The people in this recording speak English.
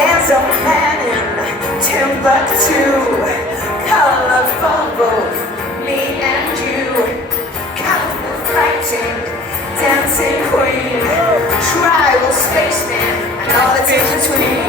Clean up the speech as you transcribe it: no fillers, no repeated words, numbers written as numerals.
There's a man in Timbuktu, colorful both me and you, colorful fighting, dancing queen, tribal spaceman, and all that's in between.